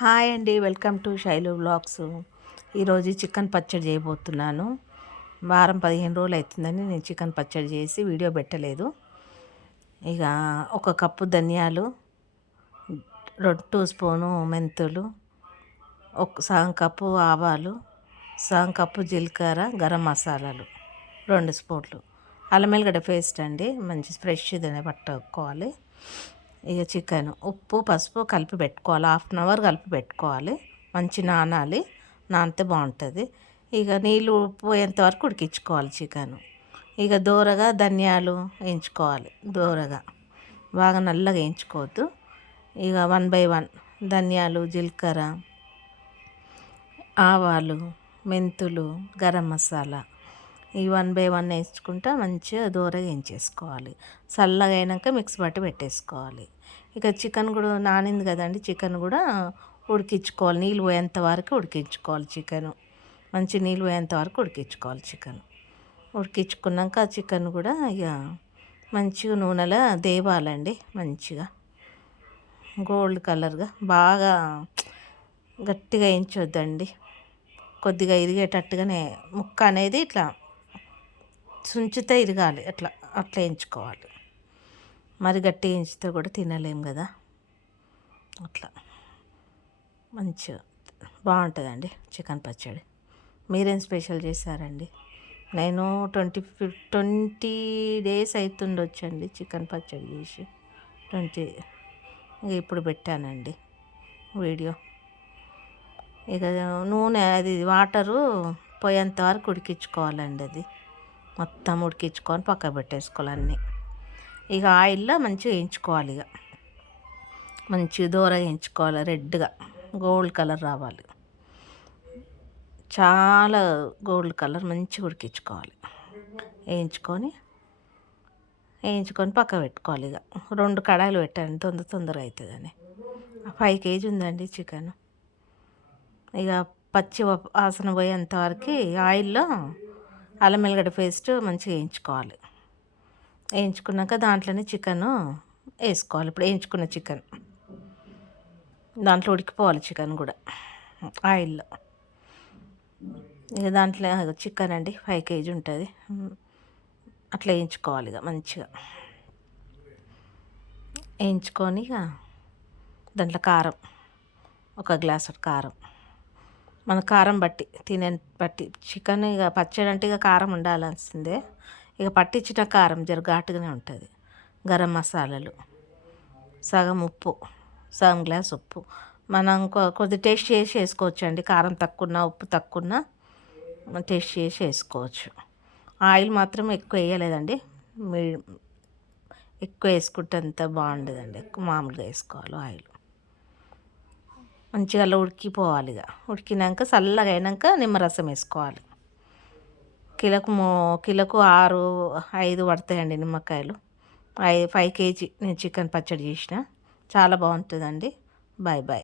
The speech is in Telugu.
హాయ్ అండి, వెల్కమ్ టు శైలు వ్లాగ్స్. ఈరోజు చికెన్ పచ్చడి చేయబోతున్నాను. వారం 15 రోజులు అవుతుందని నేను చికెన్ పచ్చడి చేసి వీడియో పెట్టలేదు. ఇక 1 కప్పు ధనియాలు, 2 స్పూను మెంతులు, సగం కప్పు ఆవాలు, సగం కప్పు జీలకర్ర, గరం మసాలాలు 2 స్పూన్లు, అల్లం వెల్లిగడ్డ పేస్ట్ అండి, మంచి ఫ్రెష్ పట్టుకోవాలి. ఇక చికెన్ ఉప్పు పసుపు కలిపి పెట్టుకోవాలి. 1/2 అవర్ కలిపి పెట్టుకోవాలి. మంచి నానాలి, నానితే బాగుంటుంది. ఇక నీళ్ళు పోయేంత వరకు ఉడికించుకోవాలి చికెన్. ఇక దోరగా ధనియాలు వేయించుకోవాలి, దోరగా బాగా నల్లగా వేయించుకోవద్దు. ఇక 1 by 1 ధనియాలు, జీలకర్ర, ఆవాలు, మెంతులు, గరం మసాలా ఈ 1 by 1 వేసుకుంటా మంచిగా దూరగా వేయించేసుకోవాలి. చల్లగా అయినాక మిక్స్ పట్టి పెట్టేసుకోవాలి. ఇక చికెన్ కూడా నానింది కదండి, చికెన్ కూడా ఉడికించుకోవాలి. నీళ్ళు పోయేంత వరకు ఉడికించుకోవాలి చికెన్. మంచి నీళ్ళు పోయేంత వరకు ఉడికించుకోవాలి చికెన్. ఉడికించుకున్నాక చికెన్ కూడా ఇక మంచిగా నూనెలో దేవాలండి. మంచిగా గోల్డ్ కలర్గా బాగా గట్టిగా వేయించొద్దండి. కొద్దిగా ఇరిగేటట్టుగానే ముక్క అనేది ఇట్లా సుంచితే ఇరగాలి, అట్లా వేయించుకోవాలి. మరి గట్టిగా వేయించితే కూడా తినలేం కదా. అట్లా మంచిగా బాగుంటుందండి చికెన్ పచ్చడి. మీరేం స్పెషల్ చేశారండి? నేను 20 days అవుతుండొచ్చండి చికెన్ పచ్చడి చేసి. 20 ఇప్పుడు పెట్టానండి వీడియో. ఇక నూనె అది వాటరు పోయేంత వరకు ఉడికించుకోవాలండి. అది మొత్తం ఉడికించుకొని పక్కకు పెట్టేసుకోవాలి అన్నీ. ఇక ఆయిల్లో మంచిగా వేయించుకోవాలి. ఇక మంచిగా దూరగా వేయించుకోవాలి, రెడ్గా గోల్డ్ కలర్ రావాలి. చాలా గోల్డ్ కలర్ మంచిగా ఉడికించుకోవాలి. వేయించుకొని పక్క పెట్టుకోవాలి. ఇక 2 కడాయిలు పెట్టండి, తొందరగా అవుతుందని. 5 kg ఉందండి చికెన్. ఇక పచ్చి వాసన పోయేంత వరకు ఆయిల్లో అల్లం వెల్లిగడ్డ పేస్ట్ మంచిగా వేయించుకోవాలి. వేయించుకున్నాక దాంట్లోనే చికెన్ వేసుకోవాలి. ఇప్పుడు వేయించుకున్న చికెన్ దాంట్లో ఉడికిపోవాలి. చికెన్ కూడా ఆయిల్లో. ఇక దాంట్లో చికెన్ అండి 5 kg ఉంటుంది. అట్లా వేయించుకోవాలి. ఇక మంచిగా వేయించుకొని ఇక దాంట్లో కారం, 1 గ్లాసు కారం, మన కారం బట్టి బట్టి చికెన్. ఇక పచ్చడి అంటే ఇక కారం ఉండాల్సిందే. ఇక పట్టించిన కారం జర ఘాటుగానే ఉంటుంది. గరం మసాలాలు, సగం ఉప్పు, సగం గ్లాస్ ఉప్పు. మనం కొద్ది టేస్ట్ చేసి వేసుకోవచ్చు అండి. కారం తక్కువ ఉప్పు తక్కువ టేస్ట్ చేసి వేసుకోవచ్చు. ఆయిల్ మాత్రం ఎక్కువ వేయలేదండి, ఎక్కువ వేసుకుంటే అంత బాగుండదండి. ఎక్కువ మామూలుగా వేసుకోవాలి ఆయిల్. మంచిగా అలా ఉడికిపోవాలి. ఇక ఉడికినాక చల్లగా అయినాక నిమ్మరసం వేసుకోవాలి. కిలోకు 6-5 పడతాయండి నిమ్మకాయలు. 5 kg నేను చికెన్ పచ్చడి చేసిన. చాలా బాగుంటుందండి. Bye bye.